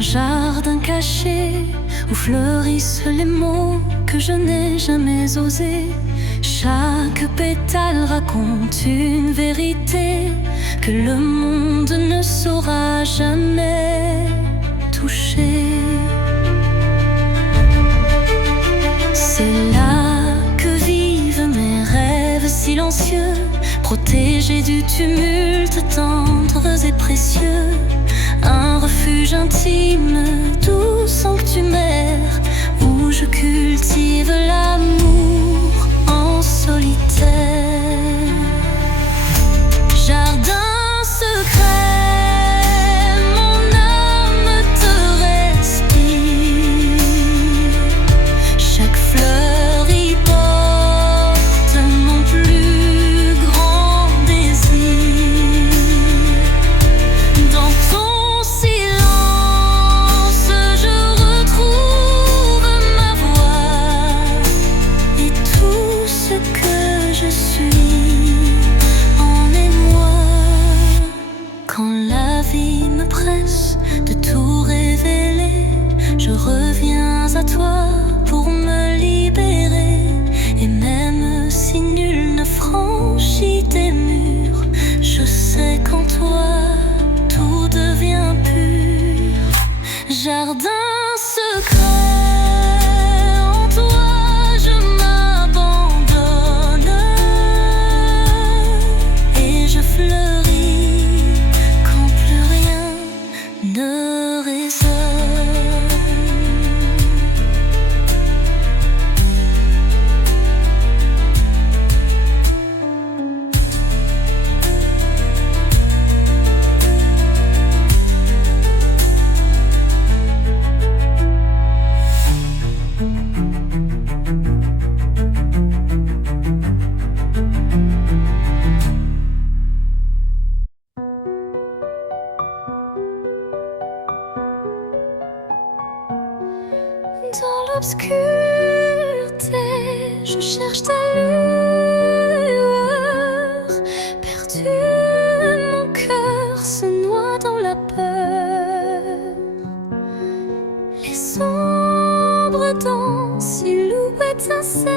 Un jardin caché où fleurissent les mots que je n'ai jamais osés. Chaque pétale raconte une vérité que le monde ne saura jamais toucher. C'est là que vivent mes rêves silencieux, protégés du tumulte, tendres et précieux. Un refuge intime, doux sanctuaire, où je cultive l'amour en solitaire. Jardin secret, mon âme te respire. Chaque fleur y porte mon plus grand désir. Dans ton silence, je retrouve ma voix et tout ce que je suis en émoi. Quand la vie me presse de tout révéler, je reviens à toi pour me libérer. Et même si nul ne franchit tes murs, je sais qu'en toi tout devient pur. Jardin secret, en toi je m'abandonne et je fleuris quand plus rien ne résonne. Dans l'obscurité, je cherche ta lueur. Perdu, mon cœur se noie dans la peur. Les ombres dansent, silhouettes incertaines,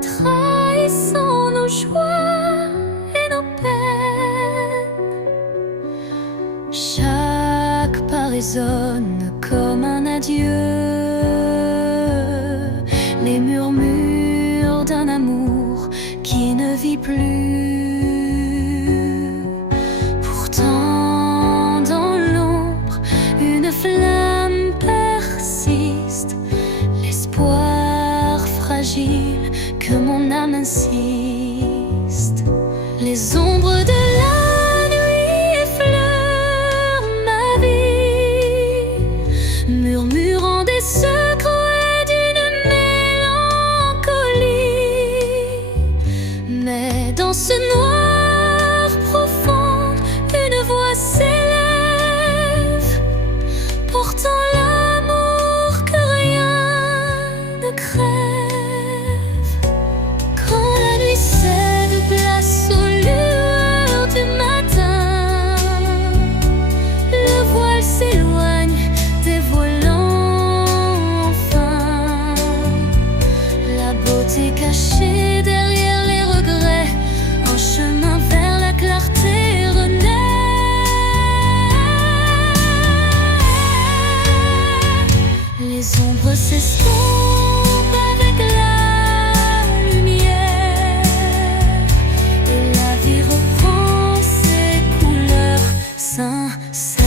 trahissant nos joies et nos peines. Chaque pas résonne comme un adieu, les murmures d'un amour qui ne vit plus. Pourtant dans l'ombre, une flamme persiste, l'espoir fragile que mon âme insiste. Les ombres de la nuit effleurent ma vie, murmurant des secrets d'une mélancolie. Mais dans ce noir profond, une voix s'élève, portant l'amour que rien ne crève. Quand la nuit cède place aux lueurs du matin, le voile s'éloigne, dévoilant enfin la beauté cachée derrière les regrets. Un chemin vers la clarté renaît. Les ombres s'estompent avec la lumière et la vie reprend ses couleurs sincères.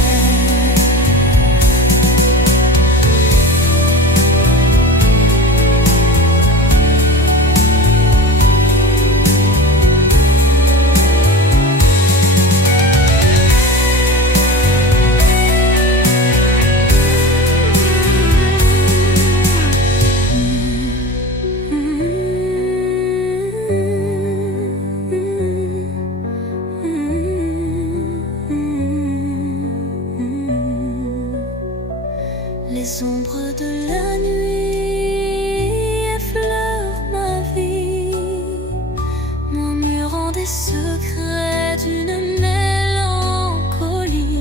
Les ombres de la nuit effleurent ma vie, murmurant des secrets d'une mélancolie.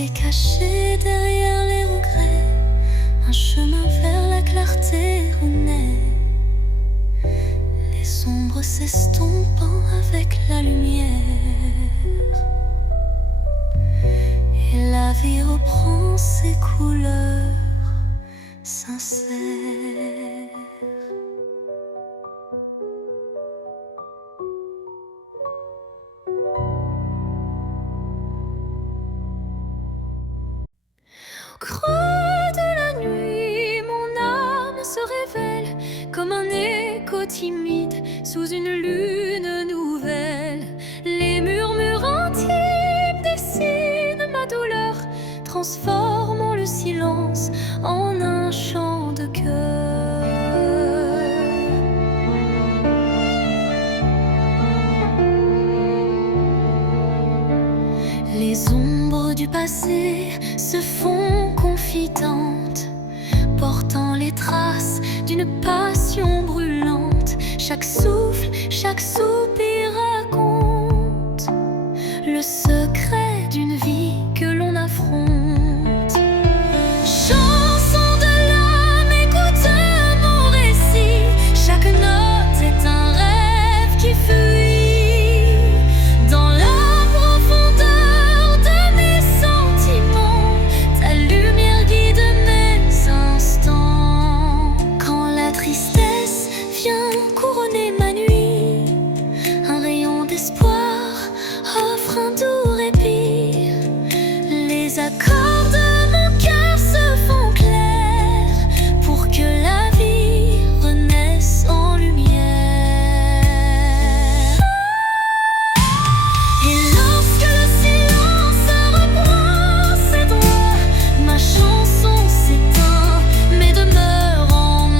s'est caché derrière les regrets, un chemin vers la clarté renaît, les ombres s'estompant avec la lumière, et la vie reprend ses couleurs sincères. Au creux de la nuit, mon âme se révèle comme un écho timide sous une lune nouvelle. Les murmures intimes dessinent ma douleur, transformant le silence en un chant de cœur. Les ombres du passé se font confidentes, portant les traces d'une passion brûlante. Chaque souffle, chaque soupir raconte le secret d'une vie que l'on affronte. Chanson de l'âme, écoute mon récit. Chaque note est un rêve qui fuit dans la profondeur de mes sentiments. Ta lumière guide mes instants. Quand la tristesse vient couronner ma nuit, un rayon d'espoir offre un doux répit. Les accords de mon cœur se font clairs pour que la vie renaisse en lumière. Et lorsque le silence reprend ses droits, ma chanson s'éteint mais demeure en moi.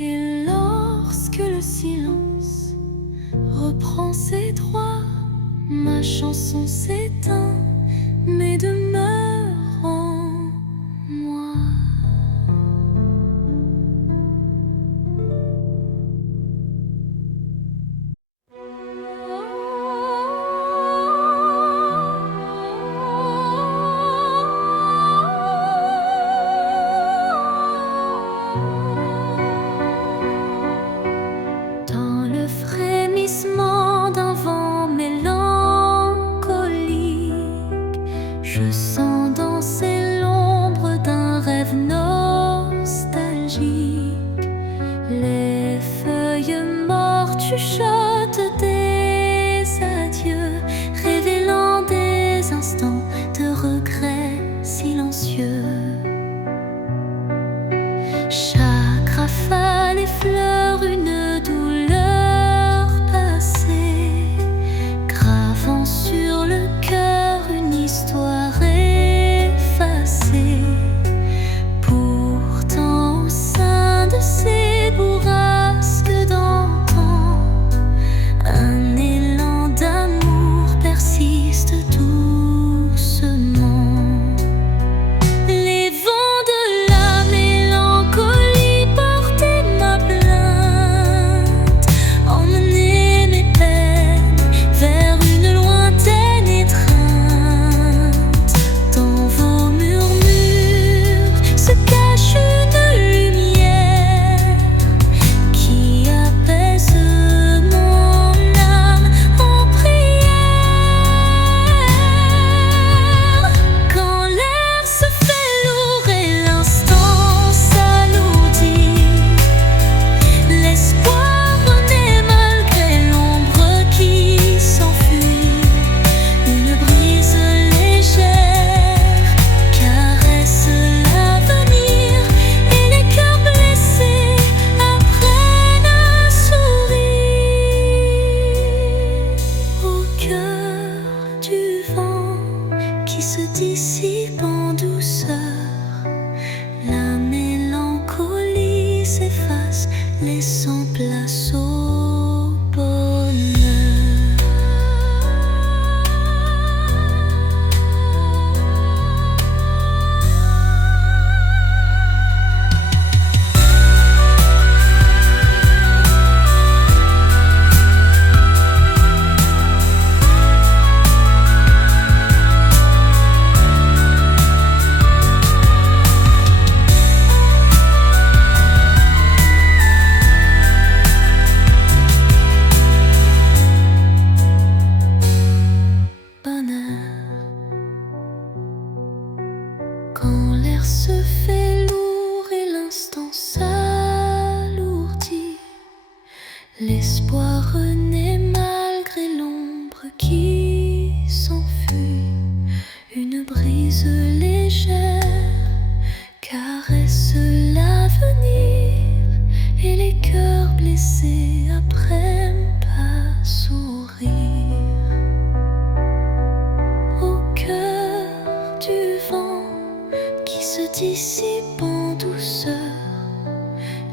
Et lorsque le silence reprend ses droits, ma chanson s'éteint mais demeure en moi. Dans le frémissement d'un vent mélancolique, je sens danser l'ombre d'un rêve nostalgique. Les feuilles mortes chuchotent des adieux, révélant des instants de regret silencieux. Chaque rafale effleure une douleur passée, gravant sur le cœur une histoire effacée. Pourtant, au sein de ces bourrasques d'antan, L'espoir renaît malgré l'ombre qui s'enfuit. Une brise légère caresse l'avenir et les cœurs blessés apprennent à sourire. Au cœur du vent qui se dissipe en douceur,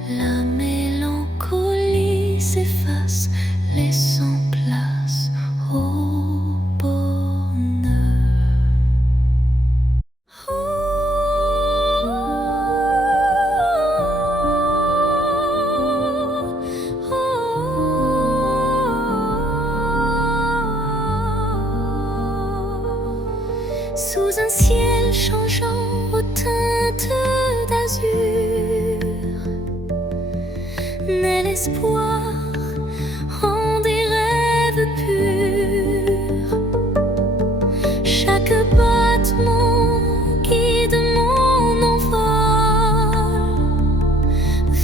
la mélancolie s'efface, laissant place au bonheur. Sous un ciel changeant aux teintes d'azur, naît l'espoir en des rêves purs. Chaque battement guide mon envol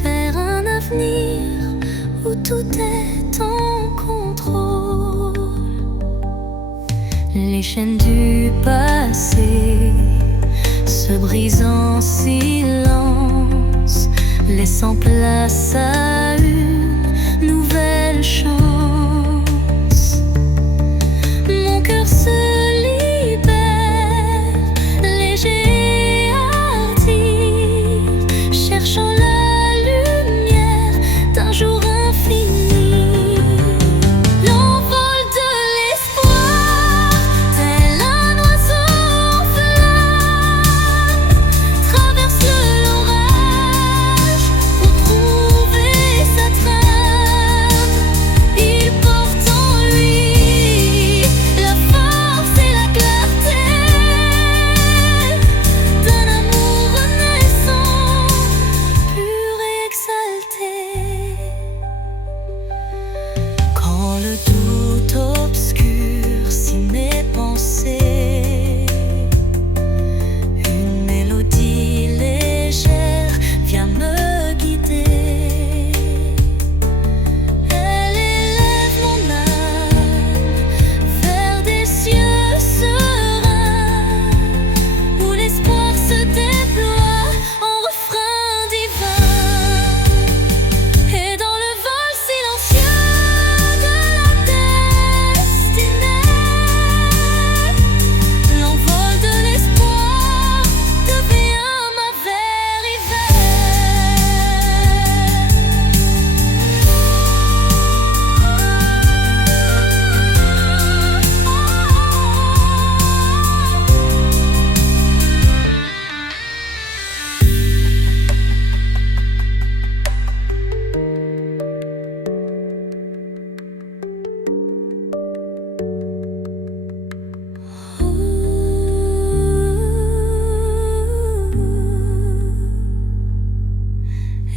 vers un avenir où tout est en contrôle. Les chaînes du passé se brisent en silence, laissant place à une nouvelle chance. Mon cœur se libère, léger et hardi, cherchant la lumière d'un jour infini. L'envol de l'espoir, tel un oiseau en flamme, traverse l'orage pour trouver sa trame. Il porte en lui la force et la clarté d'un amour renaissant, pur et exalté. Quand le doute obscurcit mes pensées, une mélodie légère vient me guider. Elle élève mon âme vers des cieux sereins, où l'espoir se déploie en refrain divin. Et dans le vol silencieux de la destinée, l'envol de l'espoir devient ma vérité.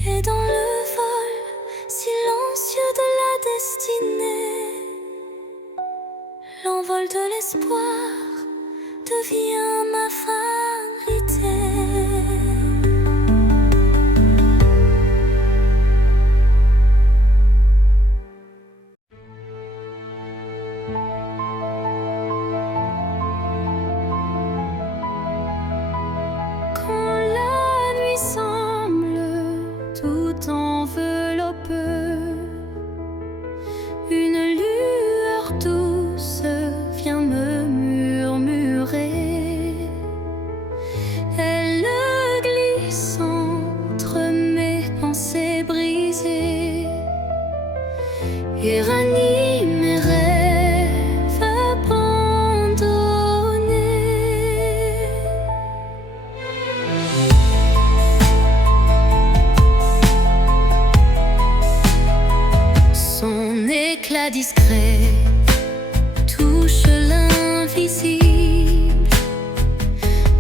Et dans le vol silencieux de la destinée, l'envol de l'espoir devient ma vérité. Quand la nuit semble tout envelopper, une lueur douce vient me murmurer. Elle glisse entre mes pensées brisées et ranime mes rêves abandonnés. Son éclat discret touche l'invisible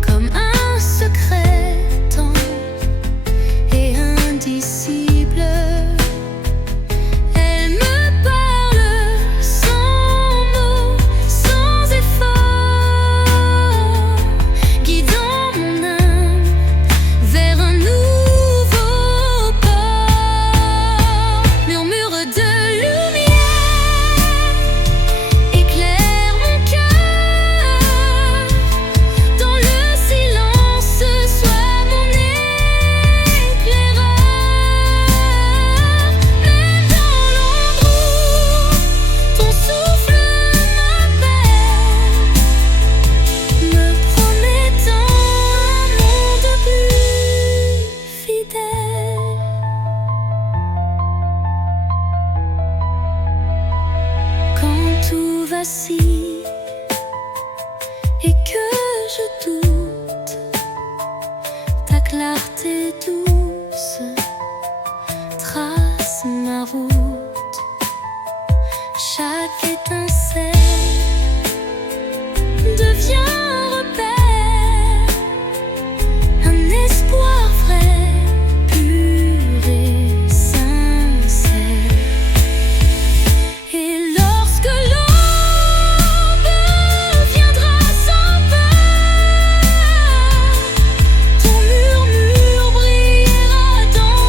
comme un secret tendre et indicible. Elle me parle sans mots, sans effort, guidant mon âme vers un nouveau port. Murmure de m'assis et que je doute, ta clarté douce trace ma route. Chaque étincelle devient un repère, un espoir vrai, pur et sincère. Et lorsque l'aube viendra sans peur, ton murmure brillera dans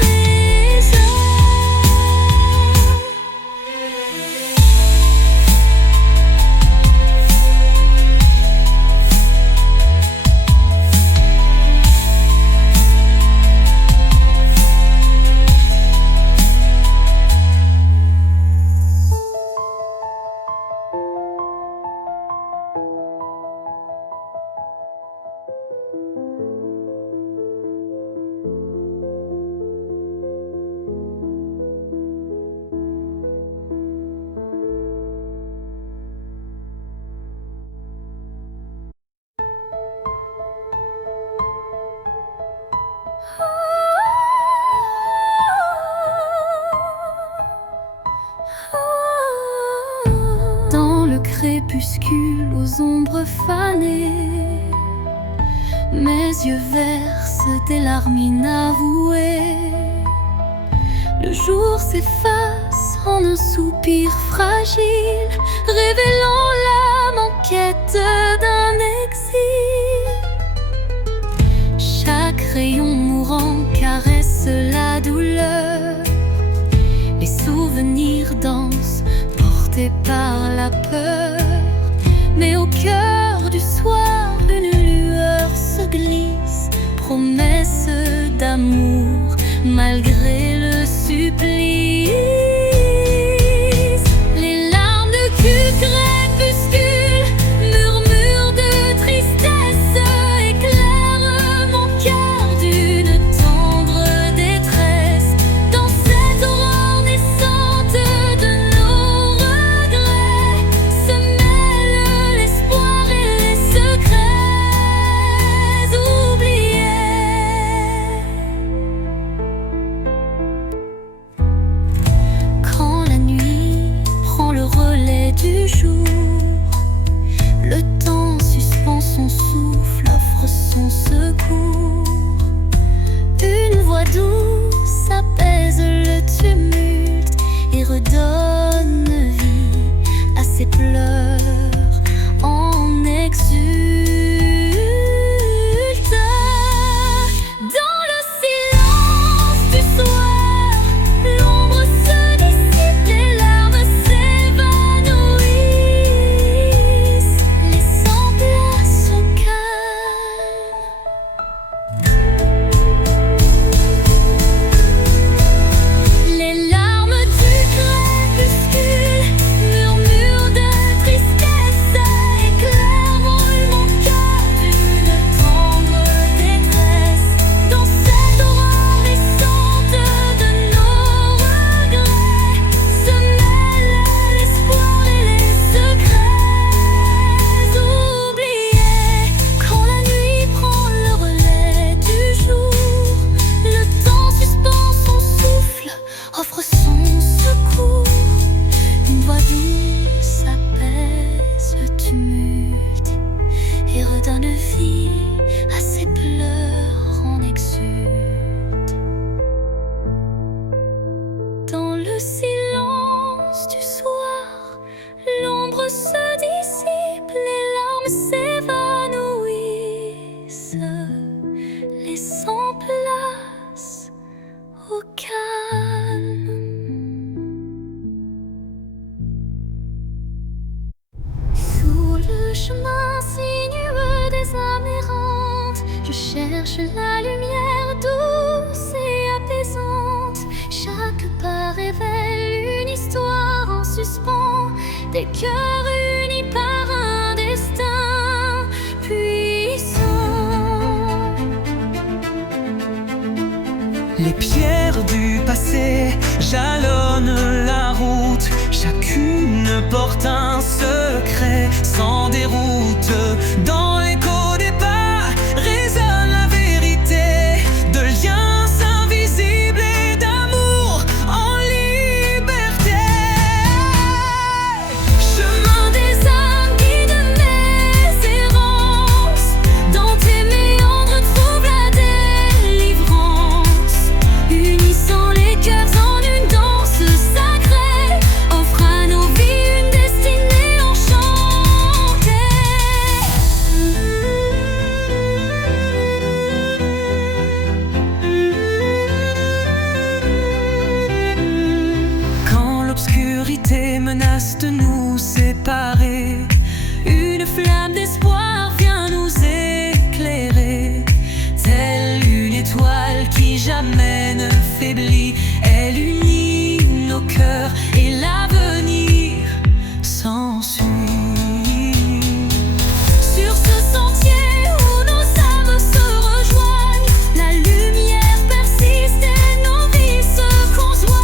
mes heures. Dans le crépuscule aux ombres fanées, mes yeux versent des larmes inavouées. Le jour s'efface en un soupir fragile, révélant l'âme en quête d'un exil. Chaque rayon mourant caresse la douleur, les souvenirs dansent portés par la peur. Mais au cœur du soir, une lueur se glisse, promesse d'amour malgré le supplice. Les larmes de crépuscule, murmures de tristesse, éclairent mon cœur d'une tendre détresse. Dans cette aurore naissante de nos regrets se mêlent l'espoir et les secrets oubliés. Quand la nuit prend le relais du jour, le temps suspend son souffle, offre son secours. Une voix douce apaise le tumulte et redonne vie à ses pleurs en exulte. Dans le silence du soir, l'ombre se dissipe, les larmes s'évanouissent, laissant place au calme. Les larmes du crépuscule, murmures de tristesse, éclairent mon cœur d'une tendre détresse. Dans cette aurore naissante de nos regrets se mêlent l'espoir et les secrets oubliés. Quand la nuit prend le relais du jour, le temps suspend son souffle, offre son secours. Une voix douce apaise le tumulte et redonne vie à ses pleurs en exulte. Dans le silence du soir, l'ombre se dissipe, les larmes s'évanouissent, laissant place au calme. Sous le chemin sinueux des âmes errantes, je cherche la lumière douce et apaisante. Chaque pas révèle une histoire en suspens, des cœurs unis par un destin puissant. Les pierres du passé jalonnent la route, chacune porte un des routes. Dans l'écho des pas résonne la vérité de liens invisibles et d'amour en liberté. Chemin des âmes, guide mes errances. Dans tes méandres trouve la délivrance. Unissant les cœurs en une danse sacrée, offre à nos vies une destinée enchantée. Quand l'obscurité menace de nous séparer, une flamme d'espoir vient nous éclairer. Telle une étoile qui jamais ne faiblit, elle unit nos cœurs et l'avenir s'ensuit. Sur ce sentier où nos âmes se rejoignent, la lumière persiste et nos vies se conjoignent.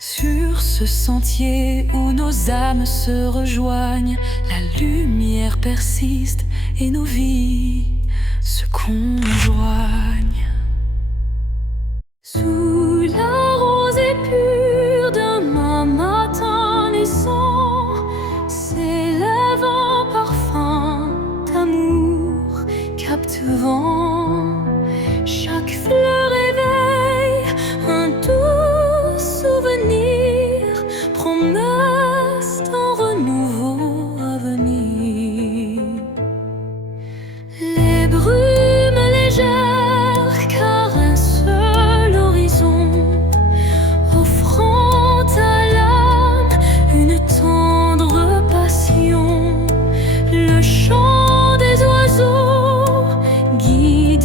Sur ce sentier où nos âmes se rejoignent, la lumière persiste et nos vies se conjoignent. Sous la rosée pure d'un matin naissant, s'élève un parfum d'amour captivant. Chaque fleur éveille un doux souvenir, promesse d'un renouveau à venir. Les brumes légères caressent l'horizon, offrant à l'âme une tendre passion. Le chant des oiseaux guide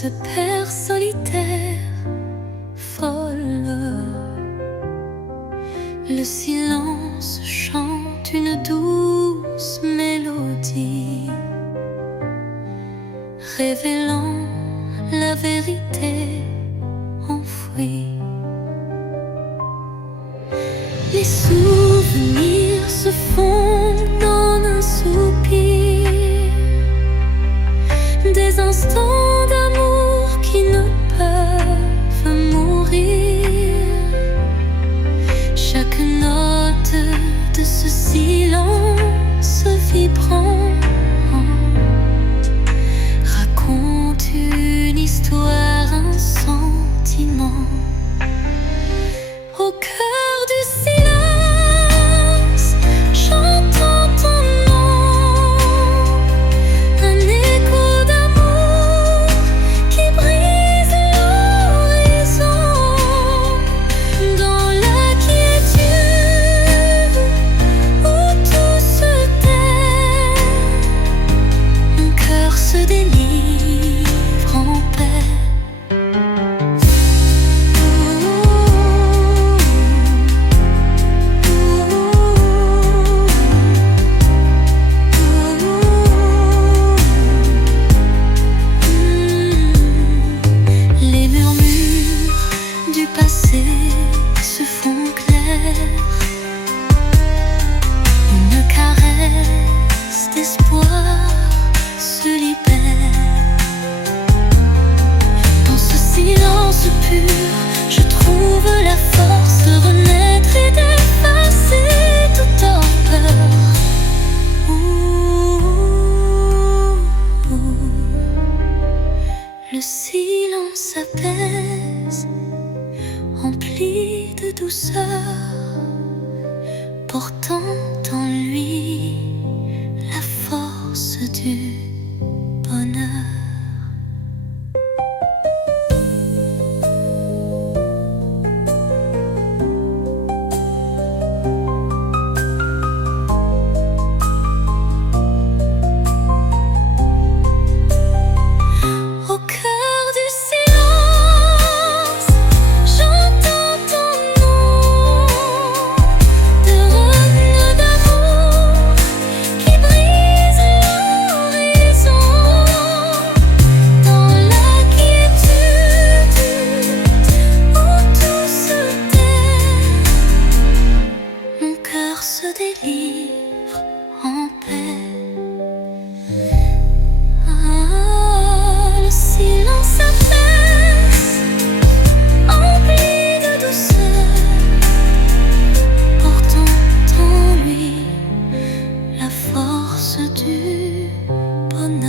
se perd solitaire, folle. Le silence chante une douce mélodie, révélant la vérité enfouie. Les souvenirs se fondent en un soupir, des instants d'amour qui ne peuvent mourir. Chaque note de ce silence vibrant raconte une histoire, un sentiment. Au cœur du silence, j'entends ton nom, un écho d'amour qui brise l'horizon. Dans la quiétude où tout se tait, mon cœur se délivre en paix. Les murmures du passé se font clairs, une caresse d'espoir se libère. Dans ce silence pur, je trouve la force de renaître et d'effacer toute torpeur. Le silence apaise, rempli de douceur, portant en lui la force du bonheur. Au cœur du silence, j'entends ton nom, de rênes d'amour qui brise l'horizon. Dans la quiétude où tout se tait, mon cœur se délivre en paix. Le silence apaise, empli de douceur, portant en lui la force du bonheur.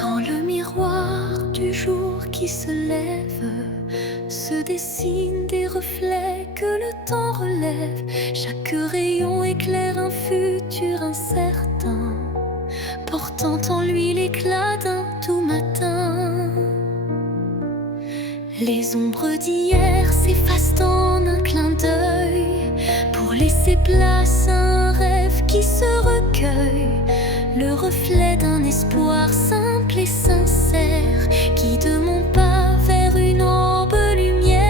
Dans le miroir du jour qui se lève, se dessinent des reflets que le temps relève. Chaque rayon éclaire un futur incertain, portant en lui l'éclat d'un tout matin. Les ombres d'hier s'effacent en un clin d'œil, pour laisser place à un rêve qui se recueille. Le reflet d'un espoir simple et sincère, qui de mon pas vers une aube lumière.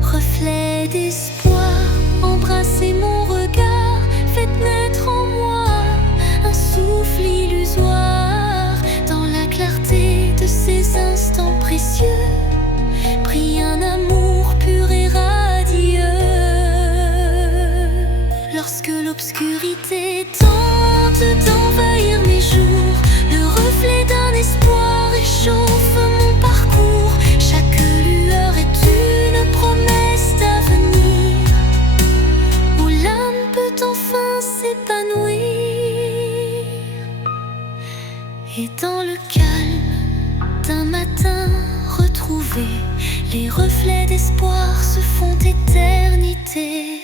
Reflet d'espoir, embrassez mon regard, faites naître en moi un souffle illusoire. Dans la clarté de ces instants précieux, brille un amour pur et radieux. Lorsque l'obscurité tente d'envahir mes jours, matin retrouvé, les reflets d'espoir se font éternité.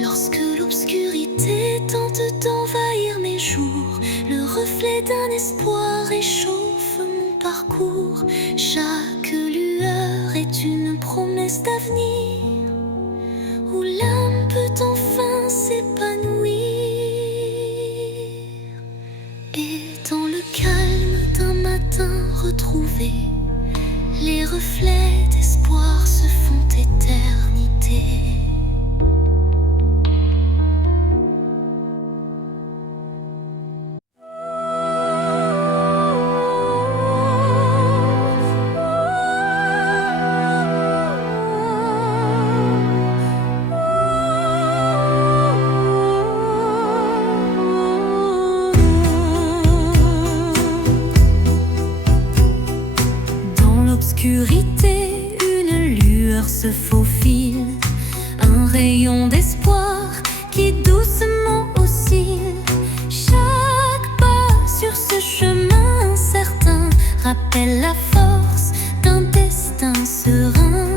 Lorsque l'obscurité tente d'envahir mes jours, le reflet d'un espoir réchauffe mon parcours. Chaque lueur est une promesse d'avenir, où l'âme peut enfin s'épanouir. Et dans le calme d'un matin retrouvé, les reflets d'espoir se font éternité. L'obscurité, une lueur se faufile, un rayon d'espoir qui doucement oscille. Chaque pas sur ce chemin incertain rappelle la force d'un destin serein.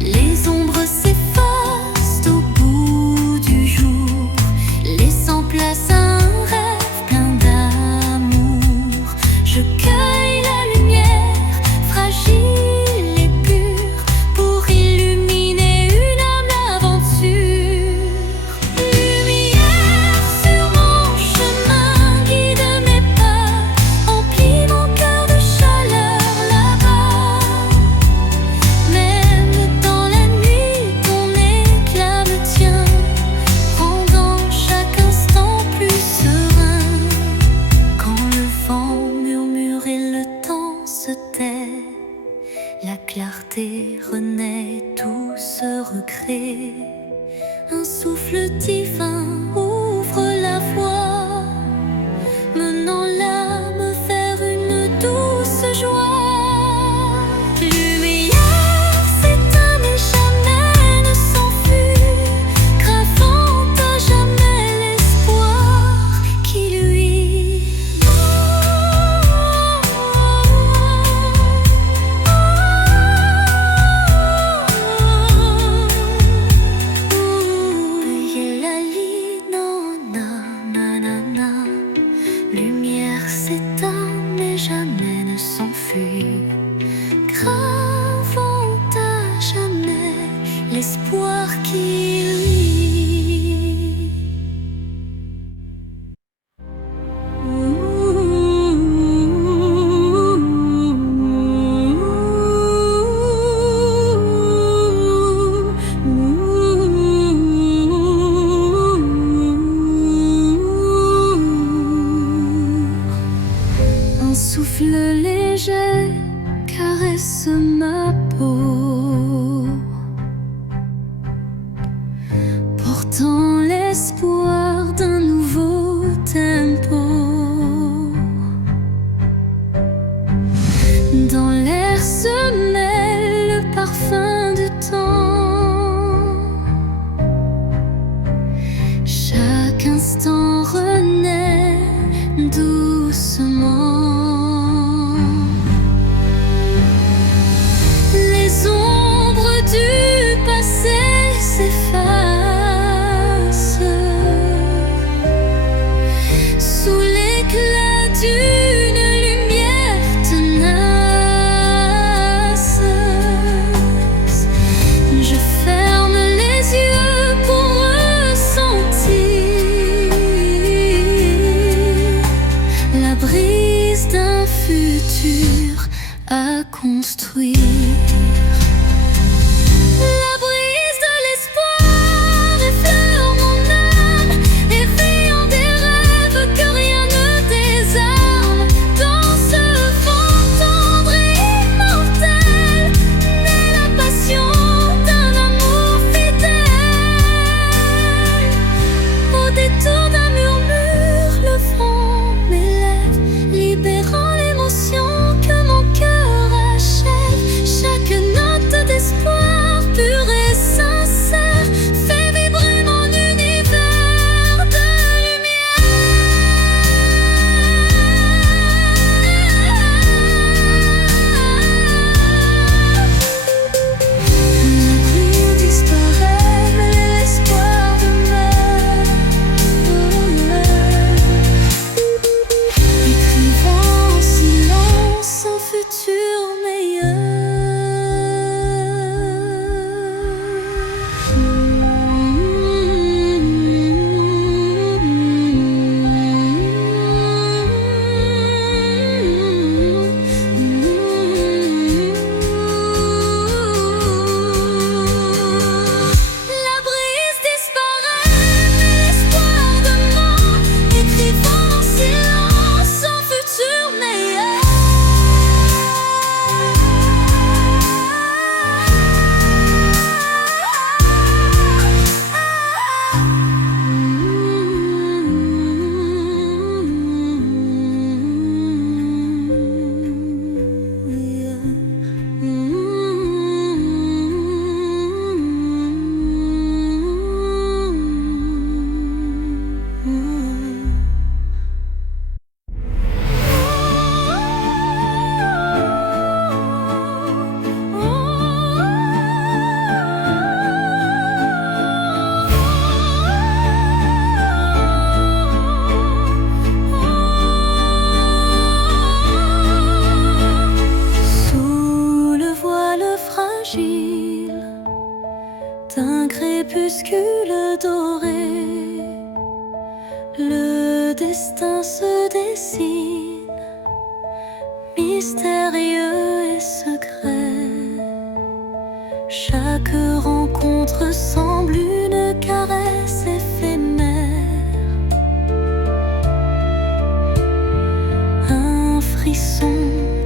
Les ombres s'effacent au bout du jour, laissant place à un rêve plein d'amour. Je cueille la lumière fragile et pure pour illuminer une âme d'aventure. Lumière sur mon chemin, guide mes pas, emplis mon cœur de chaleur là-bas. Même dans la nuit, ton éclat me tient, rendant chaque instant plus serein. Quand le vent murmure et le temps se tait, la clarté renaît, tout se recrée. Un souffle divin ouvre la voie, menant l'âme vers une douce joie. Lumière s'éteint mais jamais ne s'enfuit, gravant à jamais l'espoir qui luit. Lumière s'éteint mais jamais ne s'enfuit, gravant à jamais l'espoir qui luit. Un souffle léger caresse ma peau, portant l'espoir d'un nouveau tempo. Dans l'air se mêle le parfum du temps, chaque instant renaît doucement. Les ombres du passé s'effacent sous l'éclat d'une lumière tenace. Je ferme les yeux pour ressentir Le destin se dessine, mystérieux et secret. Chaque rencontre semble une caresse éphémère, un frisson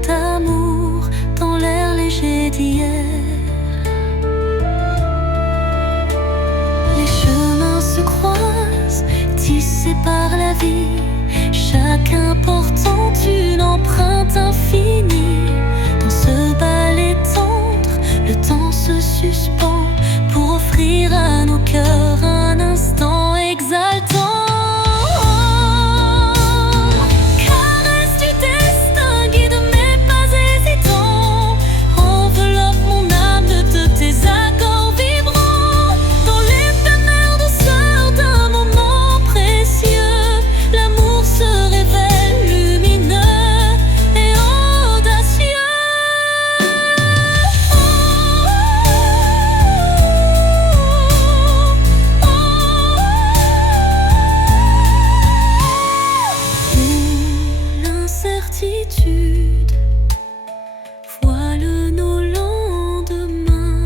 d'amour dans l'air léger d'hier. Les chemins se croisent, tissés par la vie, chacun portant une empreinte infinie. Dans ce ballet tendre, le temps se suspend pour offrir à nos cœurs un instant exaltant. Caresse du destin, guide mes pas hésitants, enveloppe mon âme de tes accords vibrants. Dans l'éphémère douceur d'un moment précieux, l'amour se révèle lumineux et audacieux. Où l'incertitude voile nos lendemains,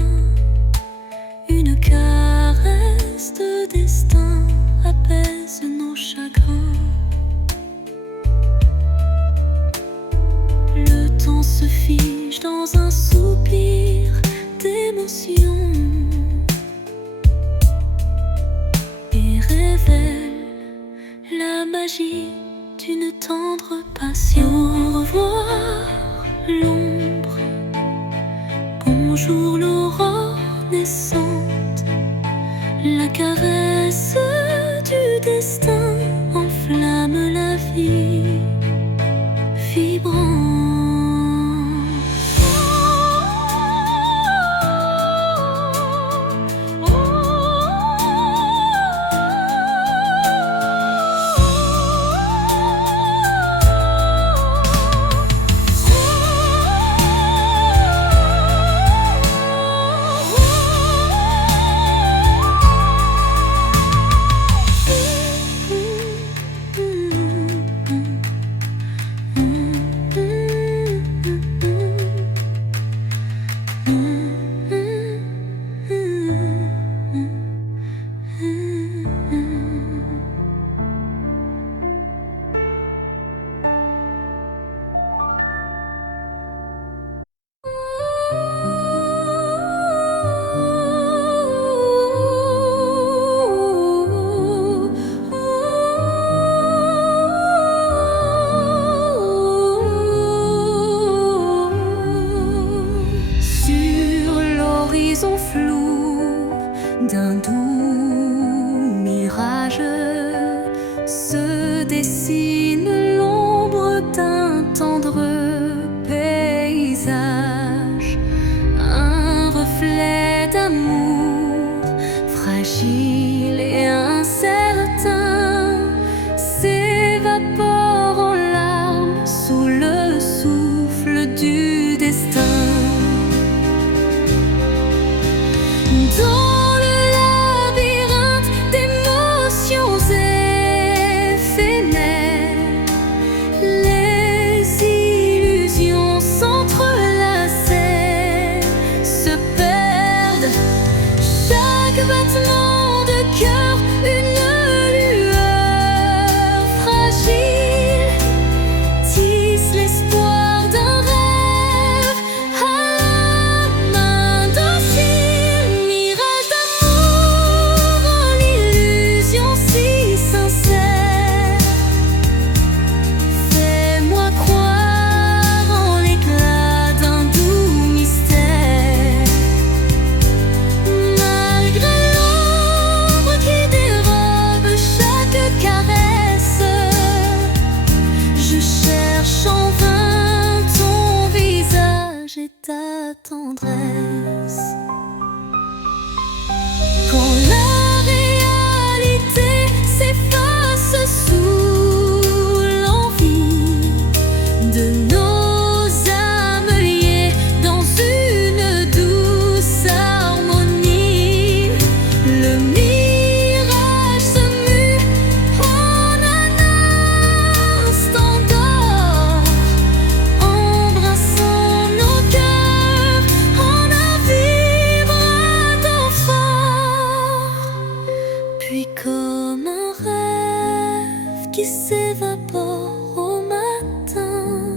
une caresse de destin apaise nos chagrins. Le temps se fige dans un soupir d'émotion et révèle la magie d'une tendre passion. Au revoir l'ombre, bonjour l'aurore naissante. La caresse du destin enflamme la vie vibrante. Sur l'horizon flou d'un doux mirage se dessine l'ombre d'un tendre paysage, un reflet d'amour fragile et incertain s'évapore en larmes sous le souffle du destin. Dans le labyrinthe d'émotions éphémères, les illusions s'entrelacent, se perdent. Chaque battement de cœur, une lueur fragile, tisse l'espoir d'un rêve à la main docile. Mirage d'amour en illusion si sincère, fais-moi croire en l'éclat d'un doux mystère. Malgré l'ombre qui dérobe chaque caresse, je cherche en vain ton visage et ta tendresse. Quand la réalité s'efface sous l'envie de nos âmes liées dans une douce harmonie, le mirage se mue en qui s'évapore au matin.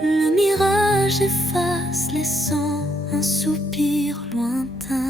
Le mirage efface, laissant un soupir lointain.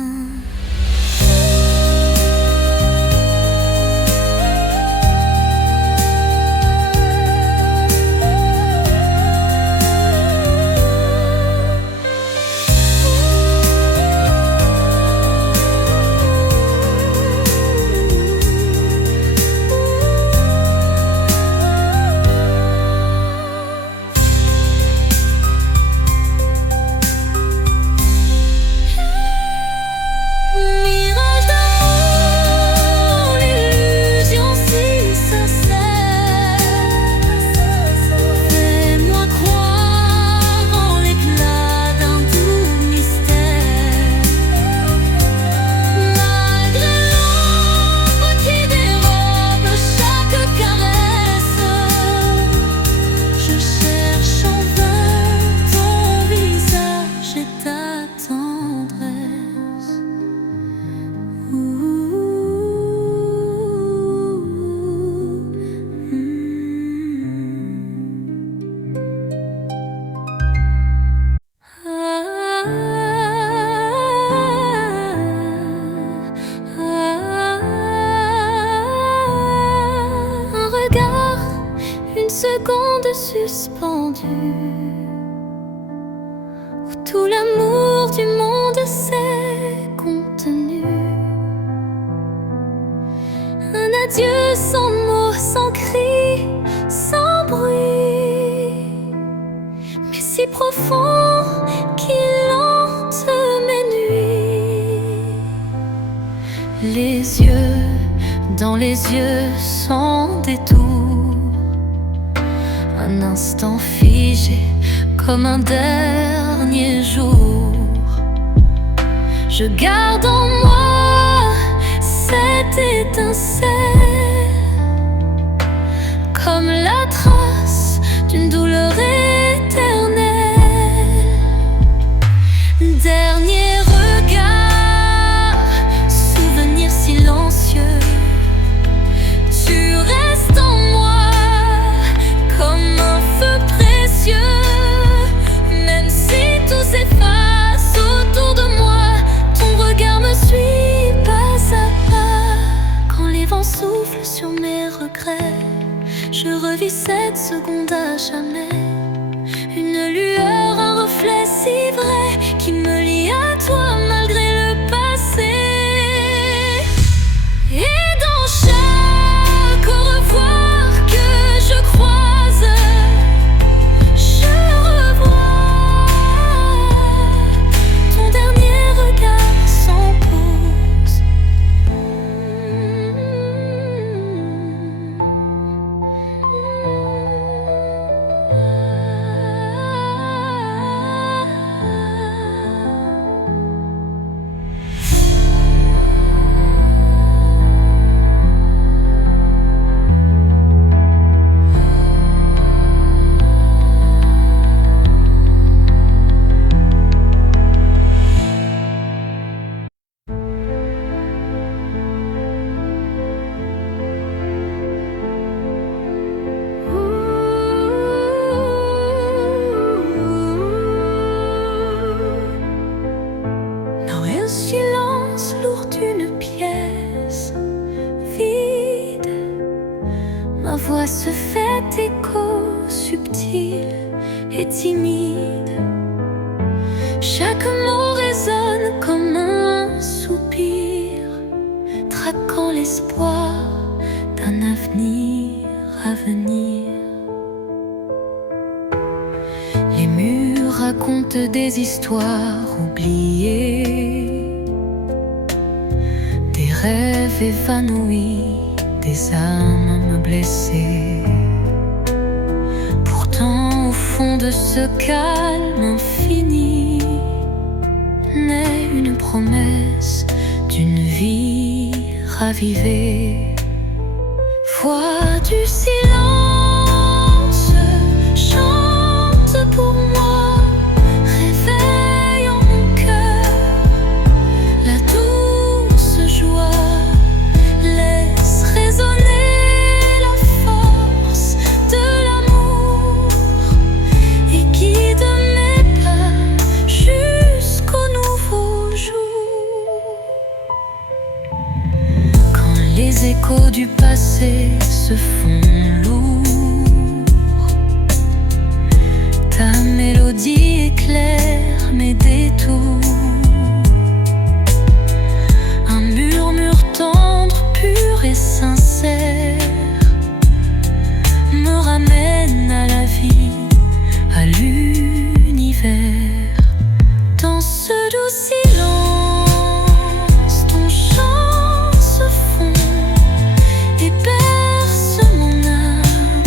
Une seconde suspendue, où tout l'amour du monde s'est contenu. Un adieu sans mots, sans cri, sans bruit, mais si profond qu'il hante mes nuits. Les yeux dans les yeux sans détour, un instant figé comme un dernier jour. Je garde en moi cette étincelle, comme la trace d'une douleur éternelle. Dernier regard, souvenir silencieux, tu restes en moi comme un feu précieux. Même si tout s'efface autour de moi, ton regard me suit pas à pas. Quand les vents soufflent sur mes regrets, je revis cette seconde à jamais. Une lueur, un reflet si vrai qui me lie à toi malgré le passé. Et dans chaque au revoir que je croise, je revois ton dernier regard sans pause. Un silence lourd d'une pièce vide, ma voix se fait écho subtil et timide. Chaque mot résonne comme un soupir, traquant l'espoir d'un avenir à venir. Les murs racontent des histoires oubliées, des rêves évanouis, des âmes blessées. Pourtant, au fond de ce calme infini, naît une promesse d'une vie ravivée. Voix du silence, chante pour moi, réveille en mon cœur la douce joie, laisse résonner les échos du passé se font lourds. Ta mélodie éclaire mes détours. Un murmure tendre, pur et sincère me ramène à la vie, à l'univers. Dans ce doux silence, ton chant se fond et berce mon âme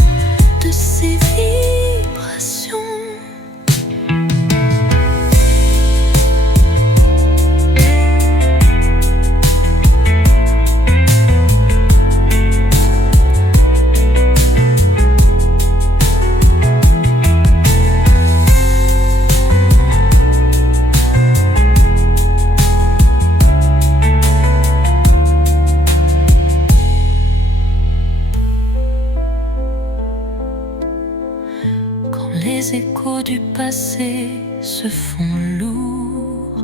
de ses vibrations. Les échos du passé se font lourds.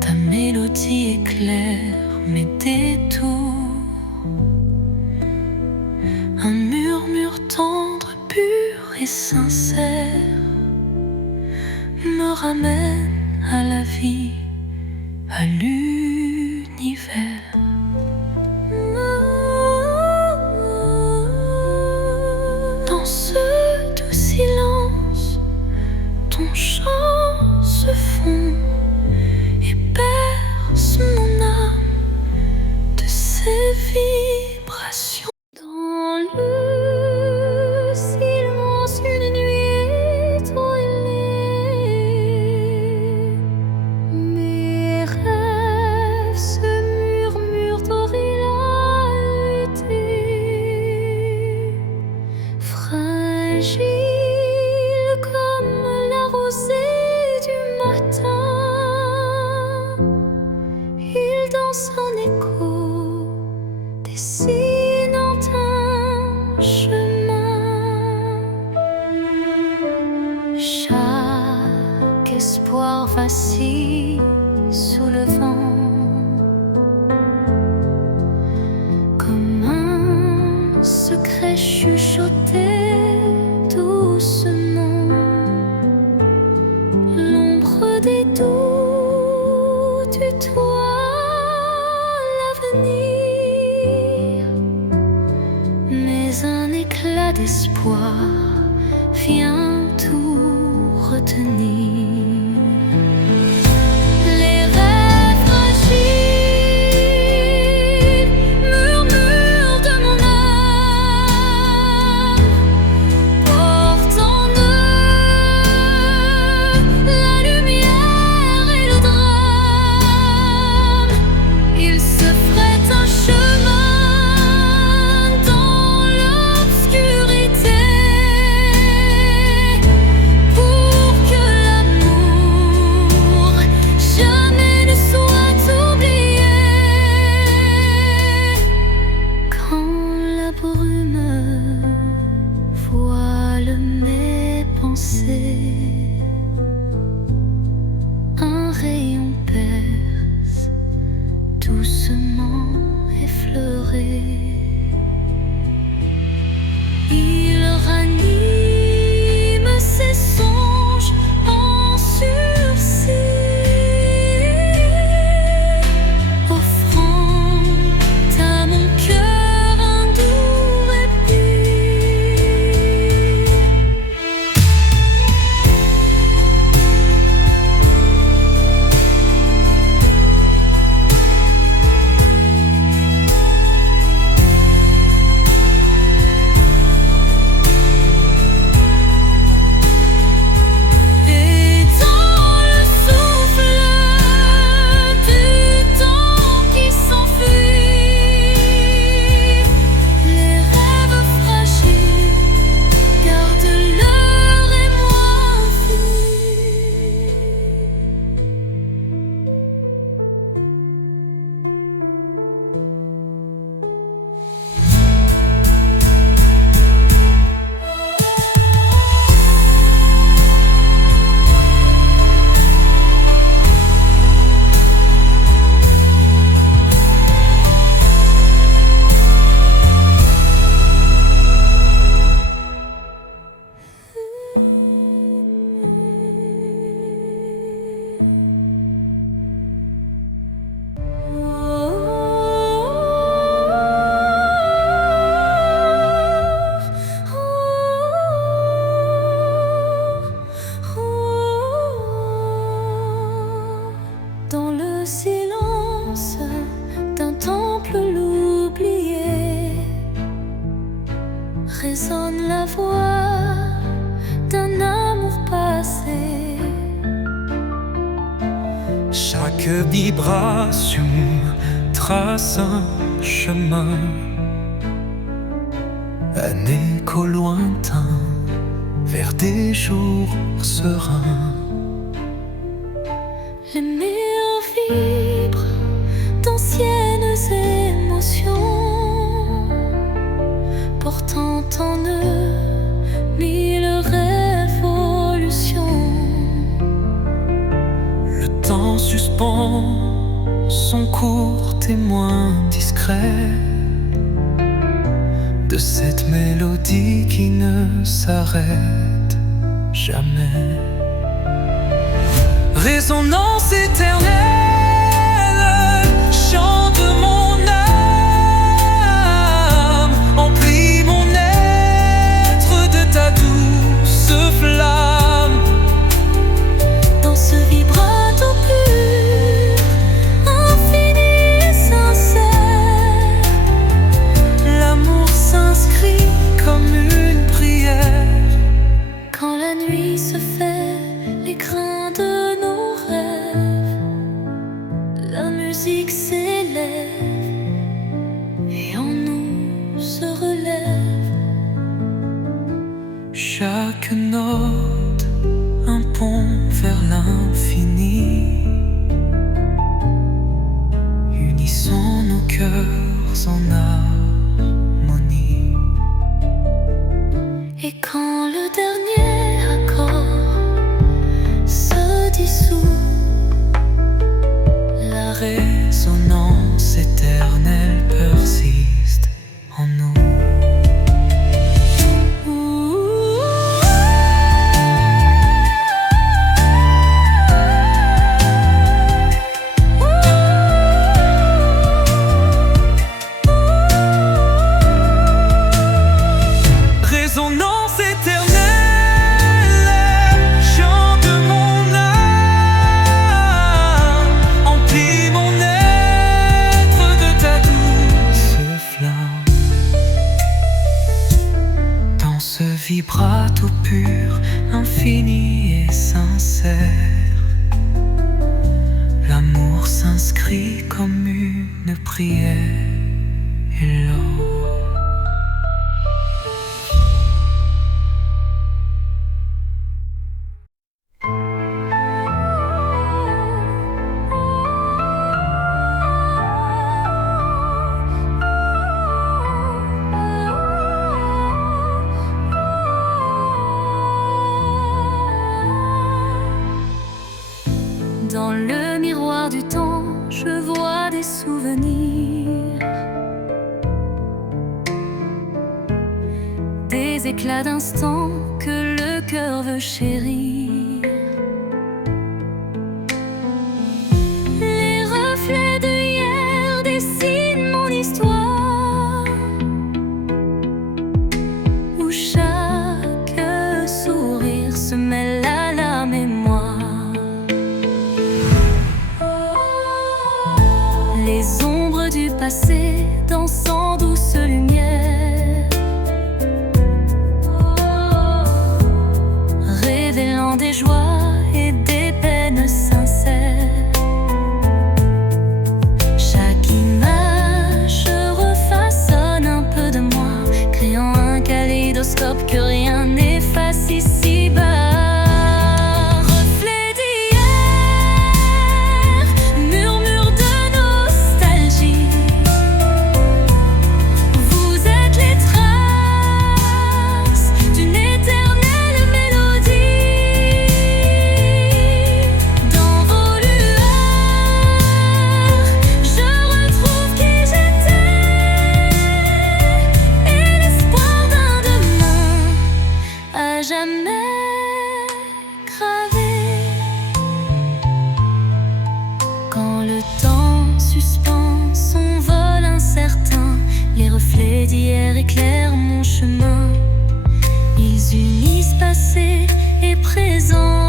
Ta mélodie éclaire mes détours. Un murmure tendre, pur et sincère me ramène à la vie, à l'univers. Dans ce doux silence, ton chant se fond et berce mon âme de ses vibrations. Dans le silence, une nuit étoilée, mes rêves se murmurent au réalité. Fragile comme la rosée du matin, il danse en écho, dessinant un chemin. Chaque espoir vacille sous le vent, comme un secret chuchoté doucement. L'ombre des doutes tutoie l'avenir, mais un éclat d'espoir vient tout retenir. Les rêves fragiles murmurent de mon âme, portent en eux la lumière et le drame. Ils se frayent un chemin dans l'obscurité pour que l'amour jamais ne soit oublié. Quand la brume voile mes pensées, un rayon perce doucement effleuré. Il ranime ses songes en sursis, offrant à mon cœur un doux répit. vibration trace un chemin, un écho lointain vers des jours sereins. Les murs vibrent d'anciennes émotions, portant en eux mille révolutions. Le temps suspend son court témoin discret de cette mélodie qui ne s'arrête jamais. Résonance éternelle, chant de mon âme, emplis mon être de ta douce flamme. Dans ce vibrato pur, infini et sincère, l'amour s'inscrit comme une prière. quand la nuit se fait l'écrin de nos rêves, la musique s'élève et en nous se relève. Chaque note un pont vers l'infini. Unissons nos cœurs en harmonie. Et quand le dernier accord se dissout, La résonance éternelle persiste en nous. Résonance éternelle, chant de mon âme, emplis mon être de ta douce flamme. Dans ce vibrato pur, infini et sincère, l'amour s'inscrit comme une prière. Et l'or dans le miroir du temps, je vois des souvenirs, des éclats d'instants que le cœur veut chérir. Les reflets de hier dessinent mon histoire, où chaque sourire se mêle à la mémoire. Les ombres du passé dansant douce lumière, révélant des joies et des peines sincères. Chaque image refaçonne un peu de moi, créant un kaléidoscope que rien n'efface ici-bas. Jamais gravé. Quand le temps suspend son vol incertain, les reflets d'hier éclairent mon chemin. Ils unissent passé et présent.